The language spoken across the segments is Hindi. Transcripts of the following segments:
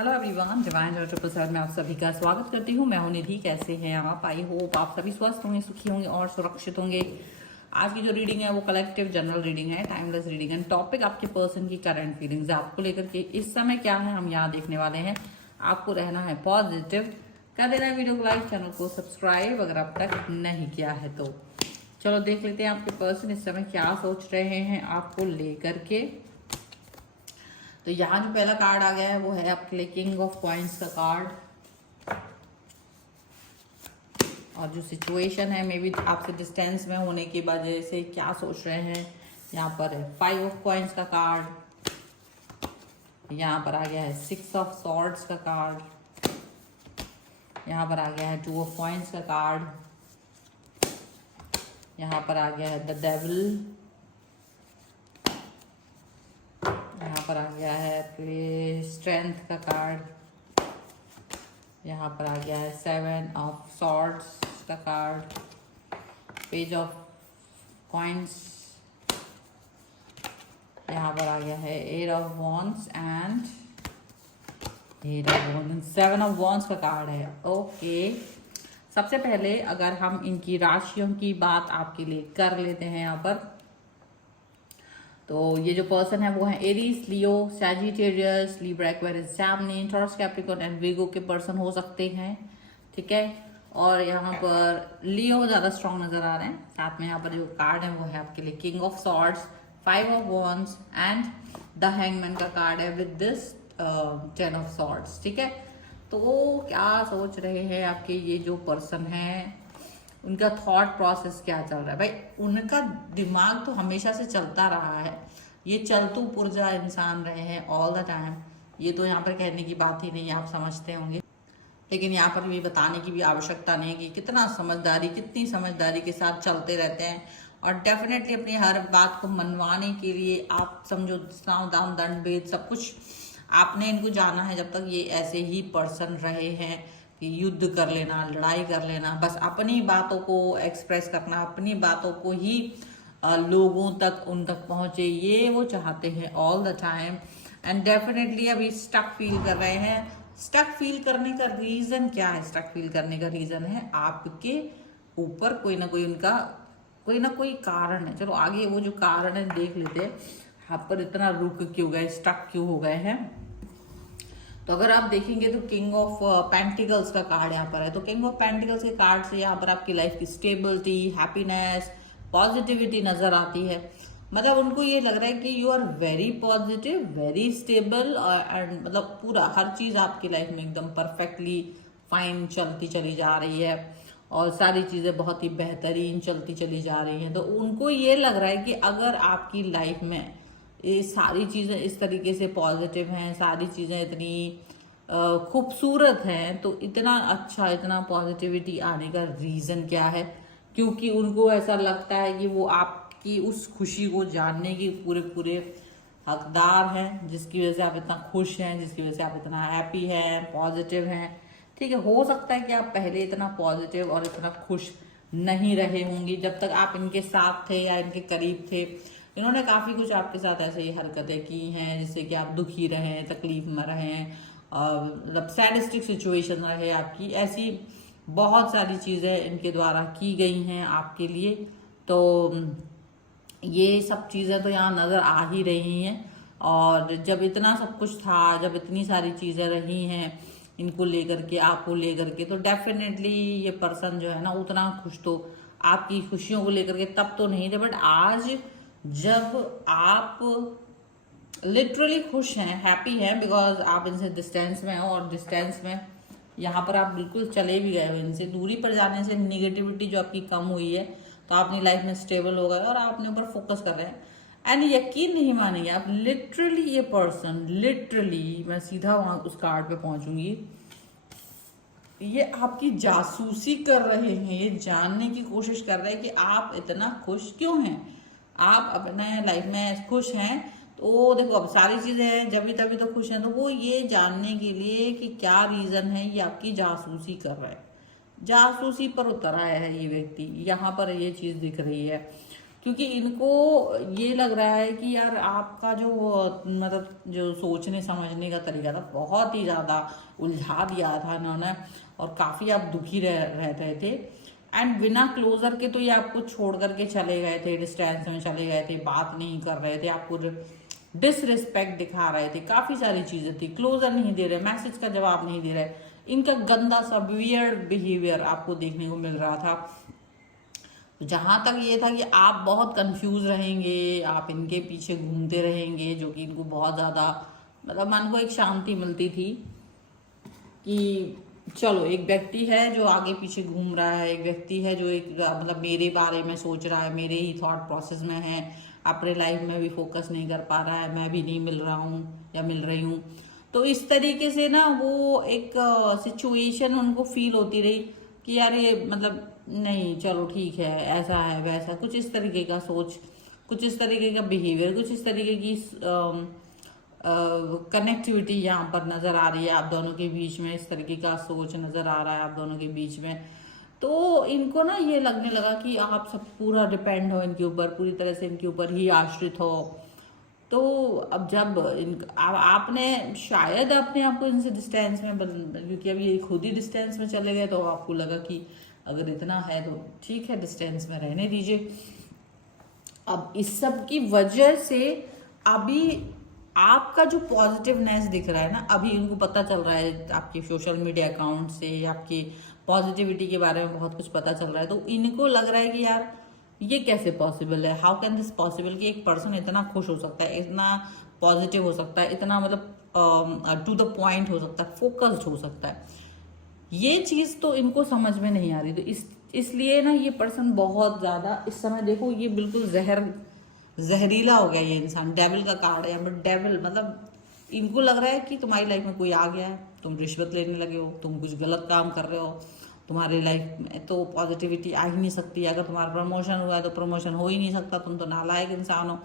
हेलो एवरीवन, डिवाइन 777 में आप सभी का स्वागत करती हूँ। मैं हूँ निधि। कैसे हैं आप? आई होप आप सभी स्वस्थ होंगे, सुखी होंगे और सुरक्षित होंगे। आज की जो रीडिंग है वो कलेक्टिव जनरल रीडिंग है, टाइमलेस रीडिंग है। टॉपिक आपके पर्सन की करंट फीलिंग्स है आपको लेकर के इस समय क्या है हम यहाँ देखने वाले हैं। आपको रहना है पॉजिटिव, कर देना है वीडियो को लाइक, चैनल को सब्सक्राइब अगर अब तक नहीं किया है तो। चलो देख लेते हैं आपके पर्सन इस समय क्या सोच रहे हैं आपको लेकर के। तो यहाँ जो पहला कार्ड आ गया है वो है आपके लिए किंग ऑफ कॉइंस का कार्ड। और जो सिचुएशन है मे बी आपसे डिस्टेंस में होने की वजह से क्या सोच रहे हैं, यहाँ पर है 5 ऑफ कॉइंस का कार्ड। यहाँ पर आ गया है 6 ऑफ सॉर्ड्स का कार्ड। यहाँ पर आ गया है 2 ऑफ कॉइंस का कार्ड। यहाँ पर आ गया है द डेविल। यहाँ पर आ गया है स्ट्रेंथ का कार्ड। यहाँ पर आ गया है 7 ऑफ सॉर्ड्स का कार्ड, पेज ऑफ कॉइंस। यहाँ पर आ गया है 8 of wands and 7 of wands का कार्ड है। ओके, सबसे पहले अगर हम इनकी राशियों की बात आपके लिए कर लेते हैं यहाँ पर, तो ये जो पर्सन है वो है Aries, Leo, Sagittarius, Libra, Aquarius, Gemini, Taurus, Capricorn and Virgo के पर्सन हो सकते हैं। ठीक है, और यहाँ पर लियो ज्यादा स्ट्रॉन्ग नजर आ रहे हैं। साथ में यहाँ पर जो कार्ड है वो है आपके लिए king of swords, 5 of wands and the hangman का कार्ड है विद दिस 10 ऑफ सॉर्ड्स। ठीक है, तो क्या सोच रहे हैं आपके ये जो पर्सन है, उनका थॉट प्रोसेस क्या चल रहा है? भाई उनका दिमाग तो हमेशा से चलता रहा है, ये चलतू पुर्जा इंसान रहे हैं ऑल द टाइम। ये तो यहाँ पर कहने की बात ही नहीं है, आप समझते होंगे। लेकिन यहाँ पर भी बताने की भी आवश्यकता नहीं है कि कितनी समझदारी के साथ चलते रहते हैं। और डेफिनेटली अपनी हर बात को मनवाने के लिए आप समझो साम दाम दंड भेद सब कुछ आपने इनको जाना है। जब तक ये ऐसे ही पर्सन रहे हैं कि युद्ध कर लेना, लड़ाई कर लेना, बस अपनी बातों को एक्सप्रेस करना, अपनी बातों को ही लोगों तक उन तक पहुंचे, ये वो चाहते हैं all the time. And definitely अभी स्टक फील कर रहे हैं। स्टक फील करने का रीजन क्या है? स्टक फील करने का रीजन है आपके ऊपर कोई ना कोई कारण है। चलो आगे वो जो कारण है देख लेते हैं, यहाँ पर इतना रुक क्यों गए, स्टक क्यों हो गए हैं। तो अगर आप देखेंगे तो किंग ऑफ पेंटिकल्स का कार्ड यहाँ पर है। तो किंग ऑफ पेंटिकल्स के कार्ड से यहाँ पर आपकी लाइफ की स्टेबिलिटी, हैप्पीनेस, पॉजिटिविटी नजर आती है। मतलब उनको ये लग रहा है कि you are very positive, very stable and मतलब पूरा हर चीज आपकी लाइफ में एकदम परफेक्टली फाइन चलती चली जा रही है और सारी चीजें बहुत ही बेहतरीन चलती चली जा रही हैं। तो उनको ये लग रहा है कि अगर आपकी लाइफ में ये सारी चीज़ें इस तरीके से पॉजिटिव हैं, सारी चीज़ें इतनी खूबसूरत हैं, तो इतना अच्छा, इतना पॉजिटिविटी आने का रीज़न क्या है? क्योंकि उनको ऐसा लगता है कि वो आपकी उस खुशी को जानने के पूरे पूरे हकदार हैं, जिसकी वजह से आप इतना खुश हैं, जिसकी वजह से आप इतना हैप्पी हैं, पॉजिटिव हैं। ठीक है, हो सकता है कि आप पहले इतना पॉजिटिव और इतना खुश नहीं रहे होंगे जब तक आप इनके साथ थे या इनके करीब थे। इन्होंने काफी कुछ आपके साथ ऐसे ही हरकतें की हैं जिससे कि आप दुखी रहे, तकलीफ में रहे, मतलब सैडिस्टिक सिचुएशन रहे आपकी। ऐसी बहुत सारी चीजें इनके द्वारा की गई हैं आपके लिए। तो ये सब चीजें तो यहाँ नजर आ ही रही हैं। और जब इतना सब कुछ था, जब इतनी सारी चीजें रही हैं इनको लेकर के, आपको लेकर के, तो डेफिनेटली ये पर्सन जो है ना उतना खुश तो आपकी खुशियों को लेकर के तब तो नहीं थे। बट आज जब आप लिटरली खुश हैं, हैप्पी हैं, बिकॉज आप इनसे डिस्टेंस में हो और डिस्टेंस में यहाँ पर आप बिल्कुल चले भी गए हो इनसे। दूरी पर जाने से निगेटिविटी जो आपकी कम हुई है, तो आप अपनी लाइफ में स्टेबल हो गए और आप अपने ऊपर फोकस कर रहे हैं। एंड यकीन नहीं मानेंगे आप, लिटरली ये पर्सन, लिटरली मैं सीधा वहां उस कार्ड पे पहुंचूंगी, ये आपकी जासूसी कर रहे हैं, ये जानने की कोशिश कर रहे हैं कि आप इतना खुश क्यों हैं, आप अपने लाइफ में खुश हैं। तो देखो अब सारी चीजें हैं जब भी तभी तो खुश हैं, तो वो ये जानने के लिए कि क्या रीजन है, ये आपकी जासूसी कर रहा है, जासूसी पर उतर आया है ये व्यक्ति। यहाँ पर ये चीज दिख रही है। क्योंकि इनको ये लग रहा है कि यार आपका जो मतलब जो सोचने समझने का तरीका था बहुत ही ज़्यादा उलझा दिया था इन्होंने, और काफ़ी आप दुखी रह रहे थे। एंड बिना क्लोजर के तो ये आपको छोड़ करके चले गए थे, डिस्टेंस में चले गए थे, बात नहीं कर रहे थे, आपको डिसरिस्पेक्ट दिखा रहे थे, काफ़ी सारी चीज़ें थी, क्लोजर नहीं दे रहे, मैसेज का जवाब नहीं दे रहे, इनका गंदा सा वियर्ड बिहेवियर आपको देखने को मिल रहा था। जहां तक ये था कि आप बहुत कंफ्यूज रहेंगे, आप इनके पीछे घूमते रहेंगे, जो कि इनको बहुत ज़्यादा मतलब मन को एक शांति मिलती थी कि चलो एक व्यक्ति है जो आगे पीछे घूम रहा है, एक व्यक्ति है जो एक मतलब मेरे बारे में सोच रहा है, मेरे ही थॉट प्रोसेस में है, अपने लाइफ में भी फोकस नहीं कर पा रहा है, मैं भी नहीं मिल रहा हूँ या मिल रही हूँ। तो इस तरीके से ना वो एक सिचुएशन उनको फील होती रही कि यार ये मतलब नहीं, चलो ठीक है, ऐसा है वैसा, कुछ इस तरीके का सोच, कुछ इस तरीके का बिहेवियर, कुछ इस तरीके की कनेक्टिविटी यहाँ पर नज़र आ रही है आप दोनों के बीच में, इस तरीके का सोच नज़र आ रहा है आप दोनों के बीच में। तो इनको ना ये लगने लगा कि आप सब पूरा डिपेंड हो इनके ऊपर, पूरी तरह से इनके ऊपर ही आश्रित हो। तो अब जब आपने शायद अपने आप को इनसे डिस्टेंस में क्योंकि अब ये खुद ही डिस्टेंस में चले गए, तो आपको लगा कि अगर इतना है तो ठीक है, डिस्टेंस में रहने दीजिए। अब इस सब की वजह से अभी आपका जो पॉजिटिवनेस दिख रहा है ना, अभी इनको पता चल रहा है आपके सोशल मीडिया अकाउंट से, आपकी पॉजिटिविटी के बारे में बहुत कुछ पता चल रहा है, तो इनको लग रहा है कि यार ये कैसे पॉसिबल है, हाउ कैन दिस पॉसिबल कि एक पर्सन इतना खुश हो सकता है, इतना पॉजिटिव हो सकता है, इतना मतलब टू द पॉइंट हो सकता है, फोकस्ड हो सकता है। ये चीज तो इनको समझ में नहीं आ रही। तो इसलिए ना ये पर्सन बहुत ज्यादा इस समय देखो, ये बिल्कुल जहरीला हो गया ये इंसान। डेविल का कार्ड है, बट डेविल मतलब इनको लग रहा है कि तुम्हारी लाइफ में कोई आ गया है, तुम रिश्वत लेने लगे हो, तुम कुछ गलत काम कर रहे हो, तुम्हारी लाइफ में तो पॉजिटिविटी आ ही नहीं सकती। अगर तुम्हारा प्रमोशन हुआ है तो प्रमोशन हो ही नहीं सकता, तुम तो नालायक इंसान हो।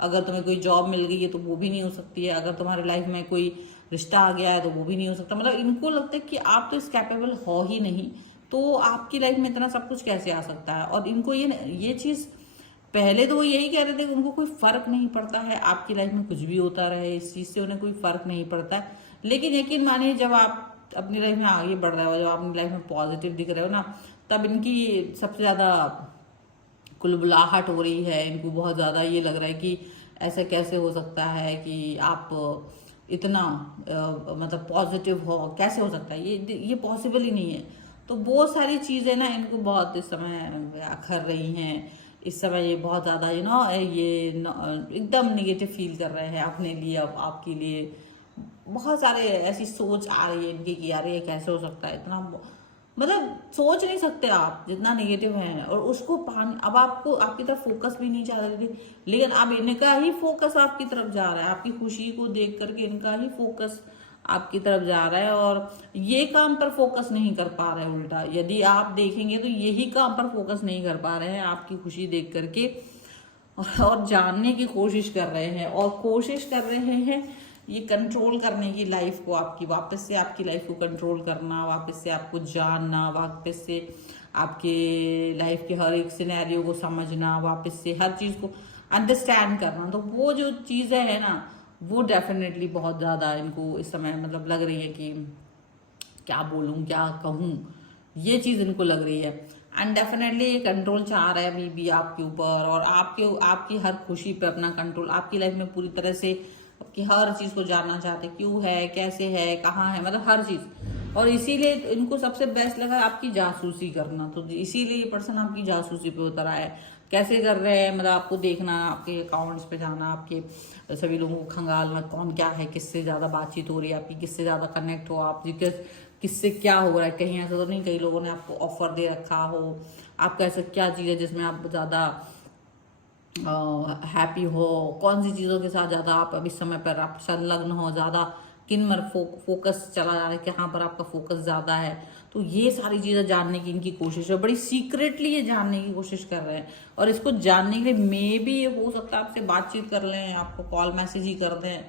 अगर तुम्हें कोई जॉब मिल गई है तो वो भी नहीं हो सकती है। अगर तुम्हारी लाइफ में कोई रिश्ता आ गया है तो वो भी नहीं हो सकता। मतलब इनको लगता है कि आप तो इस कैपेबल हो ही नहीं, तो आपकी लाइफ में इतना सब कुछ कैसे आ सकता है। और इनको ये चीज़ पहले तो वो यही कह रहे थे कि उनको कोई फर्क नहीं पड़ता है, आपकी लाइफ में कुछ भी होता रहे, इस चीज़ से उन्हें कोई फर्क नहीं पड़ता है। लेकिन यकीन मानिए, जब आप अपनी लाइफ में आगे बढ़ रहे हो, जब आप अपनी लाइफ में पॉजिटिव दिख रहे हो ना, तब इनकी सबसे ज़्यादा कुलबुलाहट हो रही है। इनको बहुत ज़्यादा ये लग रहा है कि ऐसा कैसे हो सकता है कि आप इतना मतलब पॉजिटिव हो, कैसे हो सकता है, ये पॉसिबल ही नहीं है। तो बहुत सारी चीज़ें ना इनको बहुत इस समय अखर रही हैं। इस समय ये बहुत ज़्यादा ये एकदम निगेटिव फील कर रहे हैं अपने लिए, अब आपके लिए बहुत सारे ऐसी सोच आ रही है इनकी कि यार ये कैसे हो सकता है, इतना मतलब सोच नहीं सकते आप जितना नेगेटिव है। और उसको पानी अब आपको आपकी तरफ फोकस भी नहीं जा रही थी, लेकिन अब इनका ही फोकस आपकी तरफ जा रहा है। आपकी खुशी को देख करके इनका ही फोकस आपकी तरफ जा रहा है, और ये काम पर फोकस नहीं कर पा रहे। उल्टा यदि आप देखेंगे तो यही काम पर फोकस नहीं कर पा रहे हैं, आपकी खुशी देख करके और जानने की कोशिश कर रहे हैं, और कोशिश कर रहे हैं ये कंट्रोल करने की, लाइफ को आपकी वापस से आपकी लाइफ को कंट्रोल करना, वापस से आपको जानना, वापस से आपके लाइफ के हर एक सिनेरियो को समझना, वापस से हर चीज़ को अंडरस्टैंड करना। तो वो जो चीज़ें है ना, वो डेफिनेटली बहुत ज़्यादा इनको इस समय मतलब लग रही है कि क्या बोलूँ क्या कहूँ, ये चीज़ इनको लग रही है। एंड डेफिनेटली ये कंट्रोल चाह रहा है अभी भी आपके ऊपर, और आपकी हर खुशी पे अपना कंट्रोल, आपकी लाइफ में पूरी तरह से आपकी हर चीज़ को जानना चाहते, क्यों है, कैसे है, कहाँ है, मतलब हर चीज़। और इसीलिए इनको सबसे बेस्ट लगा आपकी जासूसी करना। तो इसीलिए ये पर्सन आपकी जासूसी पे उतर आया है। कैसे कर रहे हैं, मतलब आपको देखना, आपके अकाउंट्स पे जाना, आपके सभी लोगों को खंगालना, कौन क्या है, किससे ज़्यादा बातचीत हो रही है आपकी, किससे ज़्यादा कनेक्ट हो आप, किससे क्या हो रहा है। कहीं ऐसा तो नहीं कई लोगों ने आपको ऑफर दे रखा हो, आपका ऐसा क्या चीज़ है जिसमें आप ज़्यादा हैप्पी हो, कौन सी चीज़ों के साथ ज़्यादा आप अभी समय पर आप संलग्न हो, ज़्यादा किन पर फोकस चला जा रहा है, कहाँ पर आपका फोकस ज़्यादा है। तो ये सारी चीज़ें जानने की इनकी कोशिश है, बड़ी सीक्रेटली ये जानने की कोशिश कर रहे हैं। और इसको जानने के लिए मे भी ये हो सकता है आपसे बातचीत कर लें, आपको कॉल मैसेज ही कर दें,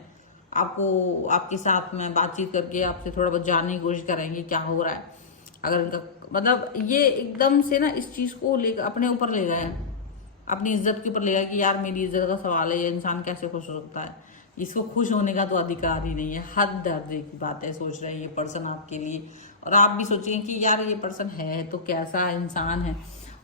आपको आपके साथ में बातचीत करके आपसे थोड़ा बहुत जानने की कोशिश करेंगे क्या हो रहा है। अगर इनका मतलब ये एकदम से ना इस चीज़ को लेकर अपने ऊपर ले गए हैं अपनी इज्जत के ऊपर लेगा कि यार मेरी इज्जत का सवाल है, ये इंसान कैसे खुश हो सकता है, इसको खुश होने का तो अधिकार ही नहीं है। हद दर्जे की बात है सोच रहे हैं ये पर्सन आपके लिए, और आप भी सोचिए कि यार ये पर्सन है तो कैसा इंसान है।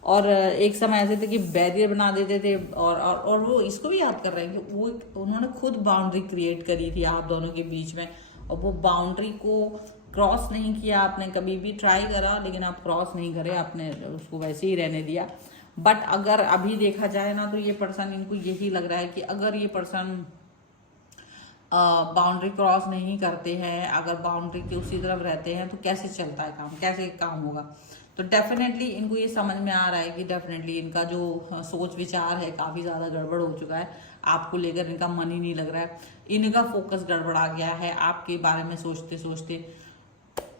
और एक समय ऐसे थे कि बैरियर बना देते थे, और वो इसको भी याद कर रहे हैं कि वो उन्होंने खुद बाउंड्री क्रिएट करी थी आप दोनों के बीच में, और वो बाउंड्री को क्रॉस नहीं किया आपने, कभी भी ट्राई करा लेकिन आप क्रॉस नहीं करे, आपने उसको वैसे ही रहने दिया। बट अगर अभी देखा जाए ना तो ये पर्सन, इनको यही लग रहा है कि अगर ये पर्सन बाउंड्री क्रॉस नहीं करते हैं, अगर बाउंड्री के उसी तरफ रहते हैं तो कैसे चलता है काम, कैसे काम होगा। तो डेफिनेटली इनको ये समझ में आ रहा है कि डेफिनेटली इनका जो सोच विचार है काफ़ी ज़्यादा गड़बड़ हो चुका है, आपको लेकर इनका मन ही नहीं लग रहा है, इनका फोकस गड़बड़ा गया है आपके बारे में सोचते सोचते।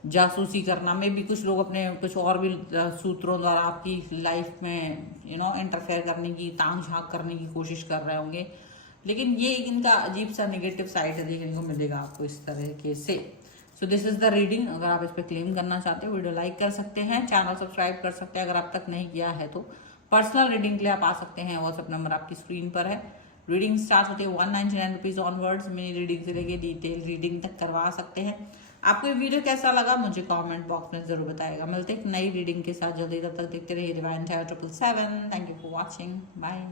जासूसी करना में भी कुछ लोग अपने कुछ और भी सूत्रों द्वारा आपकी लाइफ में इंटरफेयर करने की, ताक झांक करने की कोशिश कर रहे होंगे, लेकिन ये इनका अजीब सा नेगेटिव साइड है, देखने को मिलेगा आपको इस तरह के से। So this is the reading. अगर आप इस पर क्लेम करना चाहते हो वीडियो लाइक कर सकते हैं, चैनल सब्सक्राइब कर सकते हैं अगर आप तक नहीं किया है तो। पर्सनल रीडिंग के लिए आप आ सकते हैं, व्हाट्सएप नंबर आपकी स्क्रीन पर है। रीडिंग स्टार्ट होती है 199 रुपीज ऑनवर्ड्स, मिनी रीडिंग से लेके डिटेल रीडिंग तक करवा सकते हैं। आपको ये वीडियो कैसा लगा मुझे कमेंट बॉक्स में जरूर बताएगा। मिलते हैं एक नई रीडिंग के साथ जल्दी, तब तक देखते रहिए Divine Tower 777। Thank you for watching, bye.